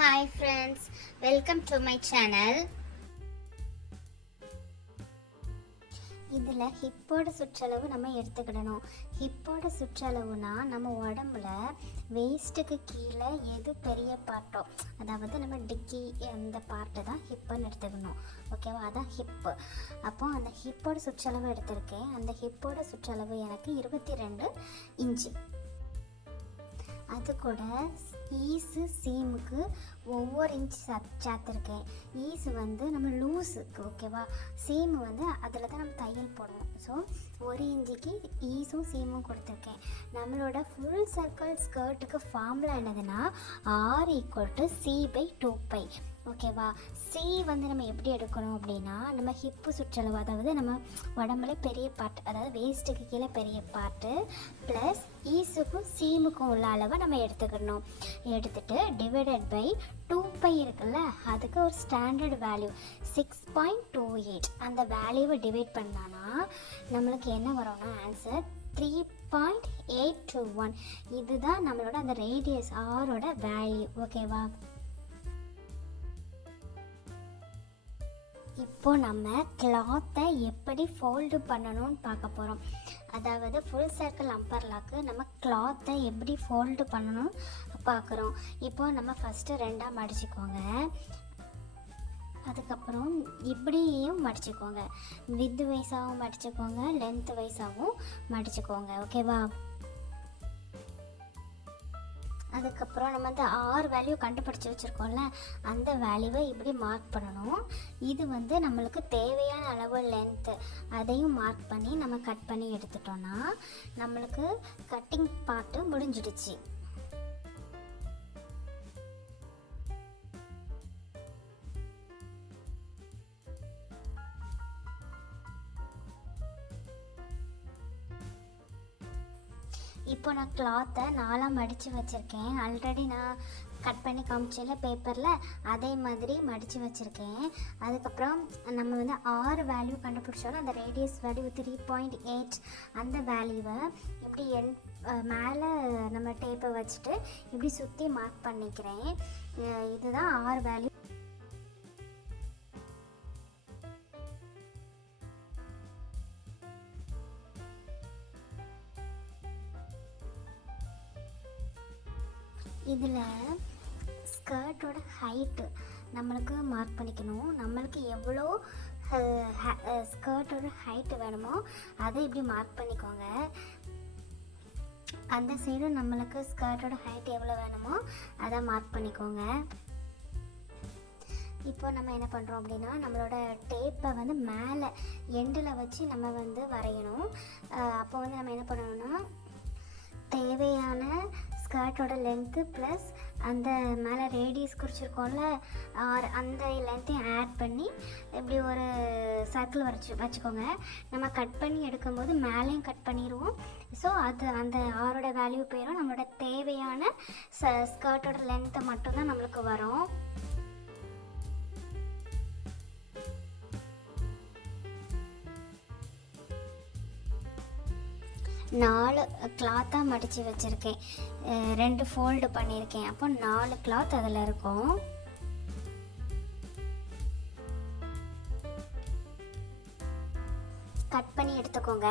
Hi friends, welcome to my channel. இதில் ஹிப்போட சுற்றளவு நம்ம எடுத்துக்கிடணும். ஹிப்போட சுற்றளவுனா நம்ம உடம்புல வேஸ்ட்டுக்கு கீழே எது பெரிய பார்ட்டோ, அதாவது நம்ம டிக்கி அந்த பார்ட்டை தான் ஹிப்புன்னு எடுத்துக்கணும். ஓகேவா, அதான் ஹிப்பு. அப்போது அந்த ஹிப்போட சுற்றளவு எடுத்திருக்கேன். அந்த ஹிப்போட சுற்றளவு எனக்கு 22 இன்ச்சு. அது கூட ஈஸு சீமுக்கு ஒவ்வொரு இன்ச் சேர்த்துருக்கேன். ஈஸு வந்து நம்ம லூஸுக்கு, ஓகேவா, சீமு வந்து அதில் தான் நம்ம தையல் போடுவோம். ஸோ 1 இன்ச்சுக்கு ஈஸும் சீமும் கொடுத்துருக்கேன். நம்மளோட ஃபுல் சர்க்கிள் ஸ்கர்ட்டுக்கு ஃபார்முலா என்னதுன்னா R=C/2π. ஓகேவா, சி வந்து நம்ம எப்படி எடுக்கணும் அப்படின்னா, நம்ம ஹிப்பு சுற்றளவு, அதாவது நம்ம உடம்புல பெரிய பார்ட், அதாவது வேஸ்ட்டுக்கு கீழே பெரிய பார்ட்டு ப்ளஸ் ஈஸுக்கும் சீமுக்கும் உள்ள அளவை நம்ம எடுத்துக்கணும். எடுத்துகிட்டு டிவைடட் பை 2π இருக்குல்ல, அதுக்கு ஒரு ஸ்டாண்டர்ட் வேல்யூ 6.28 அந்த வேல்யூவை டிவைட் பண்ணானா நம்மளுக்கு என்ன வரும்னா ஆன்சர் 3.821. இதுதான் நம்மளோட அந்த ரேடியஸ் ஆரோட வேல்யூ. ஓகேவா, இப்போது நம்ம கிளாத்தை எப்படி ஃபோல்டு பண்ணணும்னு பார்க்க போகிறோம். அதாவது ஃபுல் சர்க்கிள் அம்பர்லாக்கு நம்ம கிளாத்தை எப்படி ஃபோல்டு பண்ணணும் பார்க்குறோம். இப்போது நம்ம ஃபஸ்ட்டு 2ஆக மடிச்சுக்கோங்க. அதுக்கப்புறம் இப்படியும் மடிச்சுக்கோங்க. வித்து வைஸாகவும் மடிச்சுக்கோங்க, லென்த் வைஸாகவும் மடிச்சுக்கோங்க. ஓகேவா, அதுக்கப்புறம் நம்ம வந்து 6 வேல்யூ கண்டுபிடிச்சி வச்சுருக்கோம்ல, அந்த வேல்யூவை இப்படி மார்க் பண்ணணும். இது வந்து நம்மளுக்கு தேவையான அளவு லென்த்து, அதையும் மார்க் பண்ணி நம்ம கட் பண்ணி எடுத்துட்டோன்னா நம்மளுக்கு கட்டிங் பார்ட்டு முடிஞ்சிடுச்சு. இப்போ நான் கிளாத்தை 4ஆக மடித்து வச்சுருக்கேன். ஆல்ரெடி நான் கட் பண்ணி காமிச்சேன்ல பேப்பரில், அதே மாதிரி மடித்து வச்சுருக்கேன். அதுக்கப்புறம் நம்ம வந்து 6 வேல்யூ கண்டுபிடிச்சோன்னா அந்த ரேடியஸ் வேல்யூ 3.8 அந்த வேல்யூவை இப்படி மேலே நம்ம டேப்பை வச்சுட்டு இப்படி சுற்றி மார்க் பண்ணிக்கிறேன். இதுதான் 6 வேல்யூ. இதில் ஸ்கர்ட்டோட ஹைட்டு நம்மளுக்கு மார்க் பண்ணிக்கணும். நம்மளுக்கு எவ்வளோ ஸ்கர்ட்டோட ஹைட்டு வேணுமோ அதை இப்படி மார்க் பண்ணிக்கோங்க. அந்த சைடும் நம்மளுக்கு ஸ்கர்ட்டோட ஹைட் எவ்வளோ வேணுமோ அதை மார்க் பண்ணிக்கோங்க. இப்போ நம்ம என்ன பண்ணுறோம் அப்படின்னா, நம்மளோட டேப்பை வந்து மேலே எண்டில் வச்சு நம்ம வந்து வரையணும். அப்போ வந்து நம்ம என்ன பண்ணணும்னா, தேவையான ஸ்கர்ட்டோட லென்த்து ப்ளஸ் அந்த மேலே ரேடியஸ் குறிச்சிருக்கோம்ல அந்த லென்த்தையும் ஆட் பண்ணி இப்படி ஒரு சர்க்கிள் வச்சுக்கோங்க. நம்ம கட் பண்ணி எடுக்கும்போது மேலேயும் கட் பண்ணிடுவோம். ஸோ அது அந்த ஆரோட வேல்யூ போயிடும். நம்மளோட தேவையான ஸ்கர்ட்டோட லென்த்தை மட்டும்தான் நம்மளுக்கு வரும். நாலு கிளாத்தாக மடித்து வச்சுருக்கேன். 2 ஃபோல்டு பண்ணியிருக்கேன். அப்போ 4 கிளாத் அதில் இருக்கும். கட் பண்ணி எடுத்துக்கோங்க.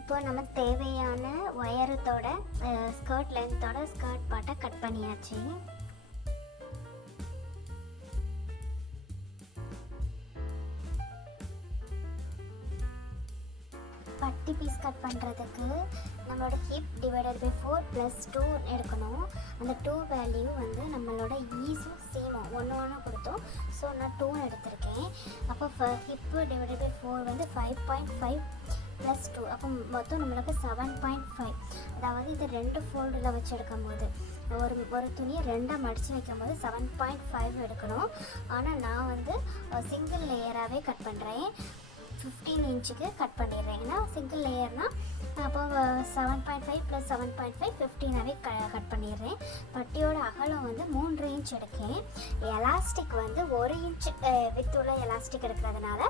இப்போ நம்ம தேவையான ஒயரத்தோட ஸ்கர்ட் லென்த்தோட ஸ்கர்ட் பார்ட்டை கட் பண்ணியாச்சு. பட்டி பீஸ் கட் பண்ணுறதுக்கு நம்மளோட ஹிப் டிவைடட் பை 4 + 2 எடுக்கணும். அந்த 2 வேல்யூ வந்து நம்மளோட ஈஸும் சீமும் ஒன்று ஒன்று கொடுத்தோம். ஸோ நான் 2 எடுத்திருக்கேன். அப்போ ஹிப்பு டிவைடட் பை 4 வந்து 5.5 + 2, அப்போ மொத்தம் நம்மளுக்கு 7.5. அதாவது இது 2 ஃபோல்டில் வச்சு எடுக்கும் போது ஒரு துணியை 2 மடித்து வைக்கும் போது 7.5 எடுக்கணும். ஆனால் நான் வந்து சிங்கிள் லேயராகவே கட் பண்ணுறேன். 15 இன்ச்சுக்கு கட் பண்ணிடுறேன். ஏன்னா சிங்கிள் லேயர்னால் அப்போ 7.5 + 7.5 15ஆகவே கட் பண்ணிடுறேன். பட்டியோட அகலம் வந்து 3 இன்ச் எடுக்கேன். எலாஸ்டிக் வந்து 1 இன்ச் வித்துள்ள எலாஸ்டிக் எடுக்கிறதுனால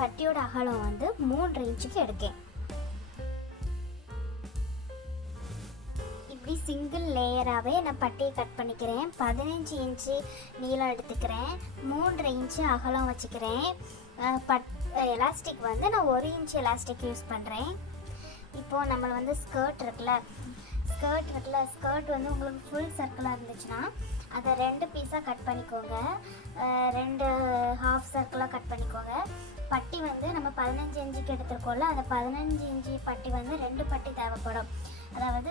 பட்டியோட அகலம் வந்து 3 இன்ச்சுக்கு எடுக்கேன். இப்படி சிங்கிள் லேயராகவே நான் பட்டியை கட் பண்ணிக்கிறேன். 15 இன்ச்சு நீளம் எடுத்துக்கிறேன். 3 இன்ச்சு அகலம் வச்சுக்கிறேன். எலாஸ்டிக் வந்து நான் 1 இன்ச் எலாஸ்டிக் யூஸ் பண்ணுறேன். இப்போது நம்மளை வந்து ஸ்கர்ட் இருக்குல்ல, ஸ்கர்ட் வந்து உங்களுக்கு ஃபுல் சர்க்கிளாக இருந்துச்சுன்னா அதை 2 பீஸாக கட் பண்ணிக்கோங்க. 2 ஹாஃப் சர்க்கிளாக கட் பண்ணிக்கோங்க. பட்டி வந்து நம்ம 15 இன்ச்சுக்கு எடுத்துருக்கோம்ல, அந்த 15 இன்ச்சு பட்டி வந்து 2 பட்டி தேவைப்படும். அதாவது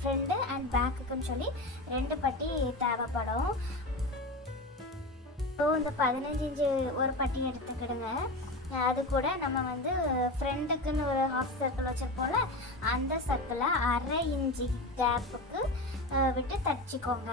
ஃப்ரண்ட் அண்ட் பேக்குக்குன்னு சொல்லி 2 பட்டி தேவைப்படும். ஸோ இந்த 15 இன்ச்சு ஒரு பட்டி எடுத்துக்கிடுங்க. அது கூட நம்ம வந்து ஃப்ரெண்டுக்குன்னு ஒரு ஹாஃப் சர்க்கிள் வச்சுருப்போம்ல, அந்த சர்க்கிளை 1/2 இன்ச்சு கேப்புக்கு விட்டு தச்சுக்கோங்க.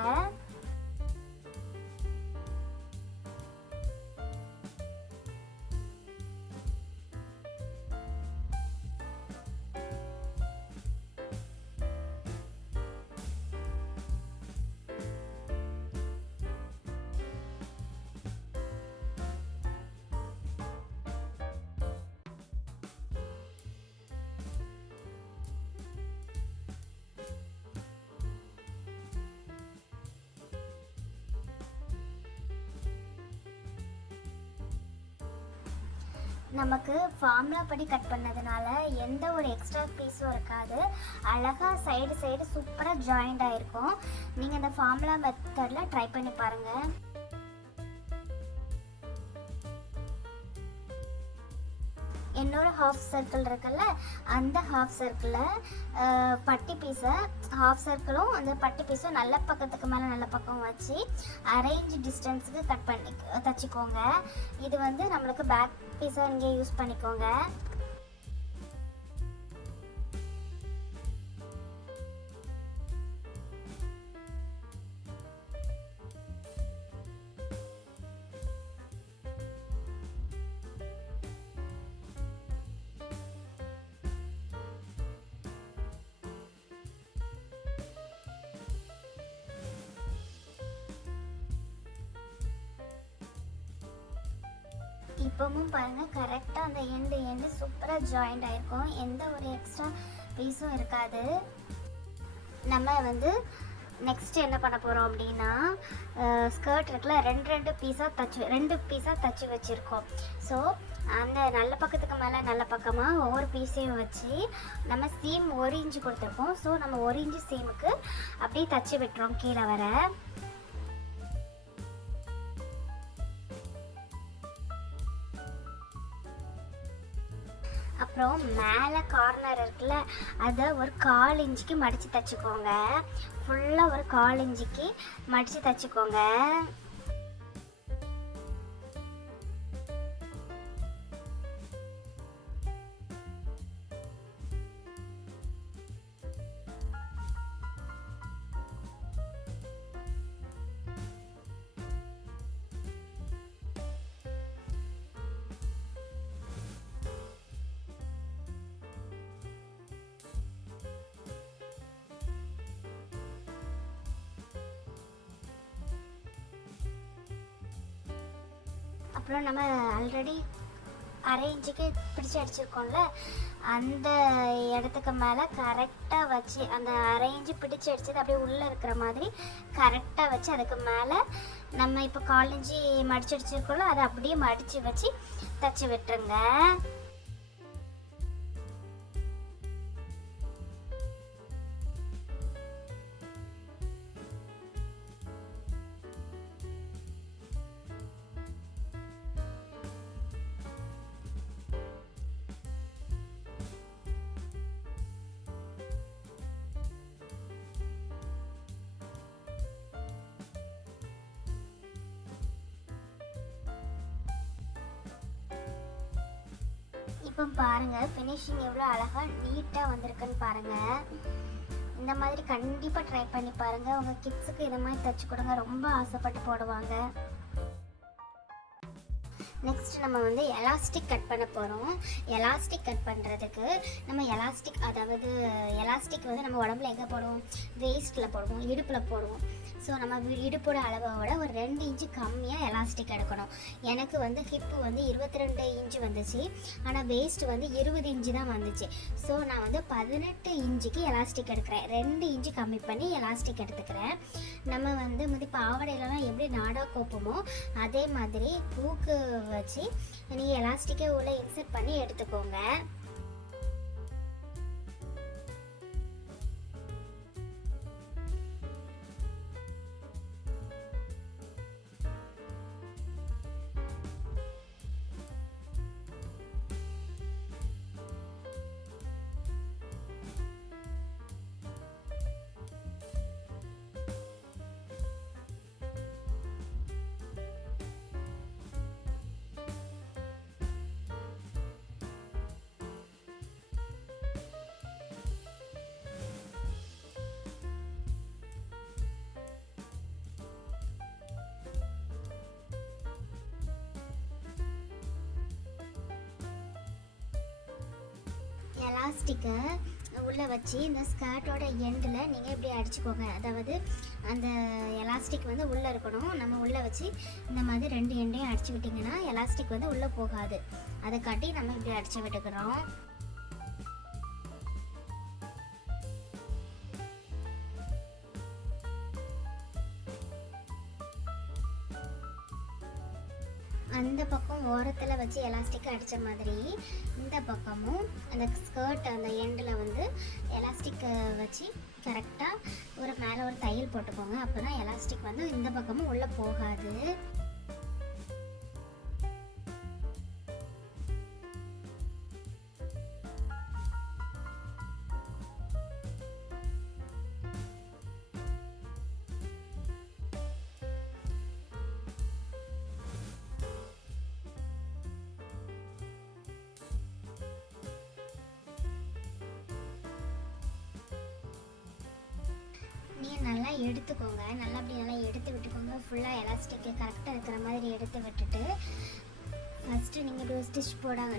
நமக்கு ஃபார்முலா படி கட் பண்ணதுனால எந்த ஒரு எக்ஸ்ட்ரா பீஸும் இருக்காது. அழகாக சைடு சூப்பராக ஜாயிண்ட் ஆகிருக்கும். நீங்கள் இந்த ஃபார்முலா மெத்தடில் ட்ரை பண்ணி பாருங்கள். இன்னொரு ஹாஃப் சர்க்கிள் இருக்குல்ல, அந்த ஹாஃப் சர்க்கிளில் பட்டி பீஸை ஹாஃப் சர்க்கிளும் அந்த பட்டி பீஸும் நல்ல பக்கத்துக்கு மேலே நல்ல பக்கம் வச்சு 1/2 இன்ச் டிஸ்டன்ஸுக்கு கட் பண்ணி தச்சுக்கோங்க. இது வந்து நம்மளுக்கு பேக் பீஸாக இங்கே யூஸ் பண்ணிக்கோங்க. இப்போவும் பாருங்கள், கரெக்டாக அந்த எண்டு சூப்பராக ஜாயிண்ட் ஆகிருக்கும். எந்த ஒரு எக்ஸ்ட்ரா பீஸும் இருக்காது. நம்ம வந்து நெக்ஸ்ட் என்ன பண்ண போகிறோம் அப்படின்னா, ஸ்கர்ட் இருக்குல்ல, 2 பீஸாக தச்சு வச்சுருக்கோம். ஸோ அந்த நல்ல பக்கத்துக்கு மேலே நல்ல பக்கமாக ஒவ்வொரு பீஸையும் வச்சு நம்ம சீம் 1 இன்ச்சு கொடுத்துருக்கோம். ஸோ நம்ம 1 இன்ச்சு சீமுக்கு அப்படியே தச்சு விட்டுறோம் கீழே வர. அப்புறம் மேலே கார்னர் இருக்குல்ல, அதை ஒரு 1/4 இன்ச்சுக்கு மடித்து தைச்சிக்கோங்க. ஃபுல்லாக ஒரு 1/4 இன்ச்சுக்கு மடித்து தைச்சிக்கோங்க. அப்புறம் நம்ம ஆல்ரெடி 1/2 இன்ச்சுக்கு பிடிச்சி அடிச்சிருக்கோம்ல, அந்த இடத்துக்கு மேலே கரெக்டாக வச்சு அந்த 1/2 இன்ச்சு பிடிச்சி அடித்தது அப்படியே உள்ளே இருக்கிற மாதிரி கரெக்டாக வச்சு அதுக்கு மேலே நம்ம இப்போ 1/4 இன்ச்சு மடிச்சு அடிச்சிருக்கோம்ல, அதை அப்படியே மடித்து வச்சு தச்சு விட்டுருங்க. இப்போ பாருங்கள் ஃபினிஷிங் எவ்வளோ அழகாக நீட்டாக வந்திருக்குன்னு பாருங்கள். இந்த மாதிரி கண்டிப்பாக ட்ரை பண்ணி பாருங்கள். உங்கள் கிட்ஸுக்கு இதை மாதிரி தைச்சி கொடுங்க, ரொம்ப ஆசைப்பட்டு போடுவாங்க. நெக்ஸ்ட் நம்ம வந்து எலாஸ்டிக் கட் பண்ண போகிறோம். எலாஸ்டிக் கட் பண்ணுறதுக்கு நம்ம அதாவது எலாஸ்டிக் வந்து நம்ம உடம்புல எங்கே போடுவோம், வேஸ்ட்டில் போடுவோம், இடுப்பில் போடுவோம். ஸோ நம்ம இடுப்போட அளவை விட ஒரு 2 இன்ச்சு கம்மியாக எலாஸ்டிக் எடுக்கணும். எனக்கு வந்து ஹிப்பு வந்து 22 இன்ச்சு வந்துச்சு, ஆனால் வேஸ்ட் வந்து 20 இன்ச்சு தான் வந்துச்சு. ஸோ நான் வந்து 18 இன்ச்சுக்கு எலாஸ்டிக் எடுக்கிறேன். 2 இன்ச்சு கம்மி பண்ணி எலாஸ்டிக் எடுத்துக்கிறேன். நம்ம வந்து பாவடையிலலாம் எப்படி நாடா கோப்போமோ அதே மாதிரி பூக்கு வச்சு நீங்கள் எலாஸ்டிக்கை உள்ள இன்சர்ட் பண்ணி எடுத்துக்கோங்க. எலாஸ்டிக்கை உள்ளே வச்சு இந்த ஸ்கர்ட்டோட எண்டில் நீங்கள் இப்படி அடிச்சுக்கோங்க. அதாவது அந்த எலாஸ்டிக் வந்து உள்ளே இருக்கணும். நம்ம உள்ளே வச்சு இந்த மாதிரி 2 எண்டையும் அடித்து விட்டிங்கன்னா எலாஸ்டிக் வந்து உள்ளே போகாது. அதை காட்டி நம்ம இப்படி அடித்து விட்டுக்கிறோம். அந்த பக்கம் ஓரத்தில் வச்சு எலாஸ்டிக் அடித்த மாதிரி இந்த பக்கமும் அந்த ஸ்கர்ட் அந்த எண்டில் வந்து எலாஸ்டிக் வச்சு கரெக்டாக மேலே ஒரு தையல் போட்டுக்கோங்க. அப்போ தான் எலாஸ்டிக் வந்து இந்த பக்கமும் உள்ளே போகாது. நீங்கள் நல்லா எடுத்துக்கோங்க. அப்படி நல்லா எடுத்து விட்டுக்கோங்க. ஃபுல்லாக எலாஸ்டிக்கு கரெக்டாக இருக்கிற மாதிரி எடுத்து விட்டுட்டு ஃபஸ்ட்டு நீங்கள் இப்படி ஒரு ஸ்டிச்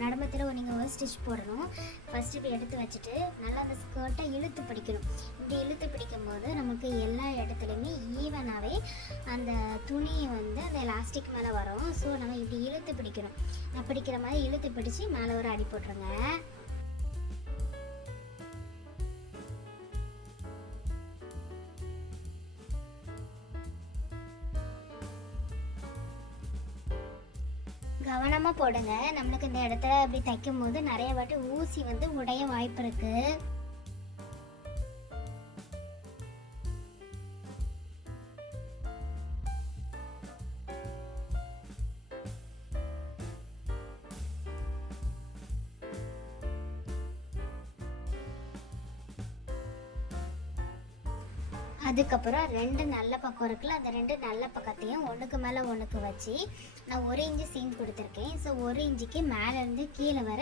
நடுமத்தில் நீங்கள் ஒரு ஸ்டிச் போடணும். ஃபஸ்ட்டு இப்படி எடுத்து வச்சுட்டு நல்லா அந்த ஸ்கர்ட்டை இழுத்து பிடிக்கணும். இப்படி இழுத்து பிடிக்கும் போது நமக்கு எல்லா இடத்துலையுமே ஈவனாகவே அந்த துணியை வந்து அந்த எலாஸ்டிக் மேலே வரும். ஸோ நம்ம இப்படி இழுத்து பிடிக்கணும். பிடிக்கிற மாதிரி இழுத்து பிடிச்சி மேலே ஒரு அடி போட்டுருங்க. கவனமாக போடுங்க. நம்மளுக்கு இந்த இடத்துல அப்படி தைக்கும் போது நிறைய வாட்டி ஊசி வந்து உடைய வாய்ப்பு இருக்குது. அதுக்கப்புறம் 2 நல்ல பக்கம் இருக்குல்ல, அந்த 2 நல்ல பக்கத்தையும் ஒன்றுக்கு மேலே ஒன்றுக்கு வச்சு நான் 1 இன்ச்சு சீம் கொடுத்துருக்கேன். ஸோ 1 இன்ச்சுக்கு மேலேருந்து கீழே வர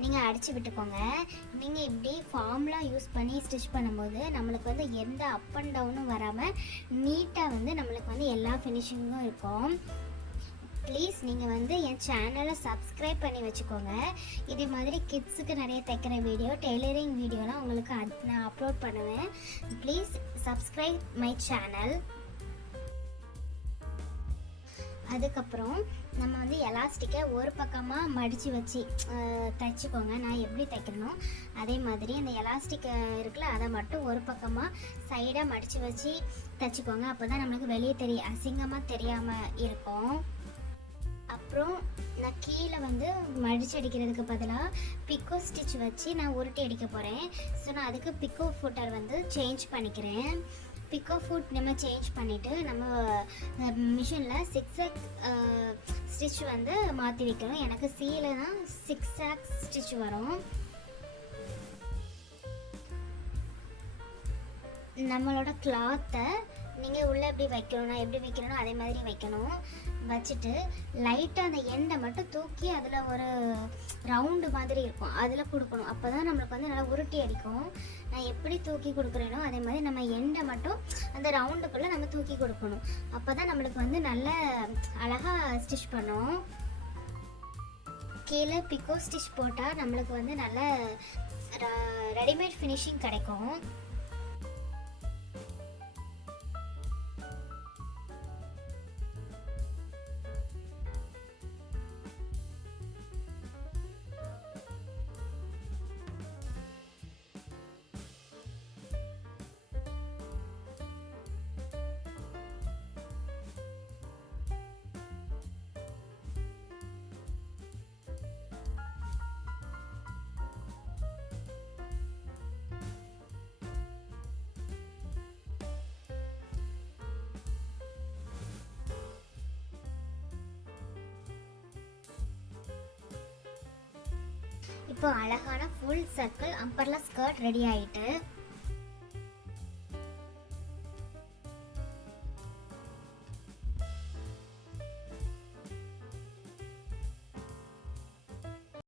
நீங்கள் அடித்து விட்டுக்கோங்க. நீங்கள் இப்படி ஃபார்ம்லாம் யூஸ் பண்ணி ஸ்டிச் பண்ணும்போது நம்மளுக்கு வந்து எந்த அப் அண்ட் டவுனும் வராமல் நீட்டாக வந்து நம்மளுக்கு வந்து எல்லா ஃபினிஷிங்கும் இருக்கும். ப்ளீஸ் நீங்கள் வந்து என் சேனலை சப்ஸ்கிரைப் பண்ணி வச்சுக்கோங்க. இதே மாதிரி கிட்ஸுக்கு நிறைய தைக்கிற வீடியோ, டெய்லரிங் வீடியோலாம் உங்களுக்கு நான் அப்லோட் பண்ணுவேன். Please subscribe my channel. அதுக்கப்புறம் நம்ம வந்து எலாஸ்டிக்கை ஒரு பக்கமாக மடித்து வச்சு தைச்சிக்கோங்க. நான் எப்படி தைக்கணும் அதே மாதிரி அந்த எலாஸ்டிக் இருக்குல்ல அதை மட்டும் ஒரு பக்கமாக சைடாக மடித்து வச்சு தைச்சிக்கோங்க. அப்போ தான் நம்மளுக்கு வெளியே அசிங்கமாக தெரியாமல் இருக்கும். அப்புறம் நான் கீழே வந்து மடித்து அடிக்கிறதுக்கு பதிலாக பிக்கோ ஸ்டிச் வச்சு நான் உருட்டி அடிக்க போகிறேன். ஸோ நான் அதுக்கு பிக்கோ ஃபுட்டர் வந்து சேஞ்ச் பண்ணிக்கிறேன். பிக்கோ ஃபுட் நம்ம சேஞ்ச் பண்ணிவிட்டு நம்ம மிஷினில் 6 ஸ்டிச் வந்து மாற்றி வைக்கணும். எனக்கு சீல தான் 6 ஸ்டிச் வரும். நம்மளோட கிளாத்தை நீங்கள் உள்ளே எப்படி வைக்கணும்னா எப்படி வைக்கணும்னா அதே மாதிரி வைக்கணும். வச்சுட்டு லைட்டாக அந்த எண்டை மட்டும் தூக்கி அதில் ஒரு ரவுண்டு மாதிரி இருக்கும் அதில் கொடுக்கணும். அப்போ தான் நம்மளுக்கு வந்து நல்லா உருட்டி அடிக்கும். நான் எப்படி தூக்கி கொடுக்குறேனோ அதே மாதிரி நம்ம எண்டை மட்டும் அந்த ரவுண்டுக்குள்ளே நம்ம தூக்கி கொடுக்கணும். அப்போ தான் நம்மளுக்கு வந்து நல்ல அழகாக ஸ்டிச் பண்ணும். கீழே பிக்கோ ஸ்டிச் போட்டால் நம்மளுக்கு வந்து நல்ல ரெடிமேட் ஃபினிஷிங் கிடைக்கும். இப்போ அழகான full circle umbrella skirt ready ஆயிட்டு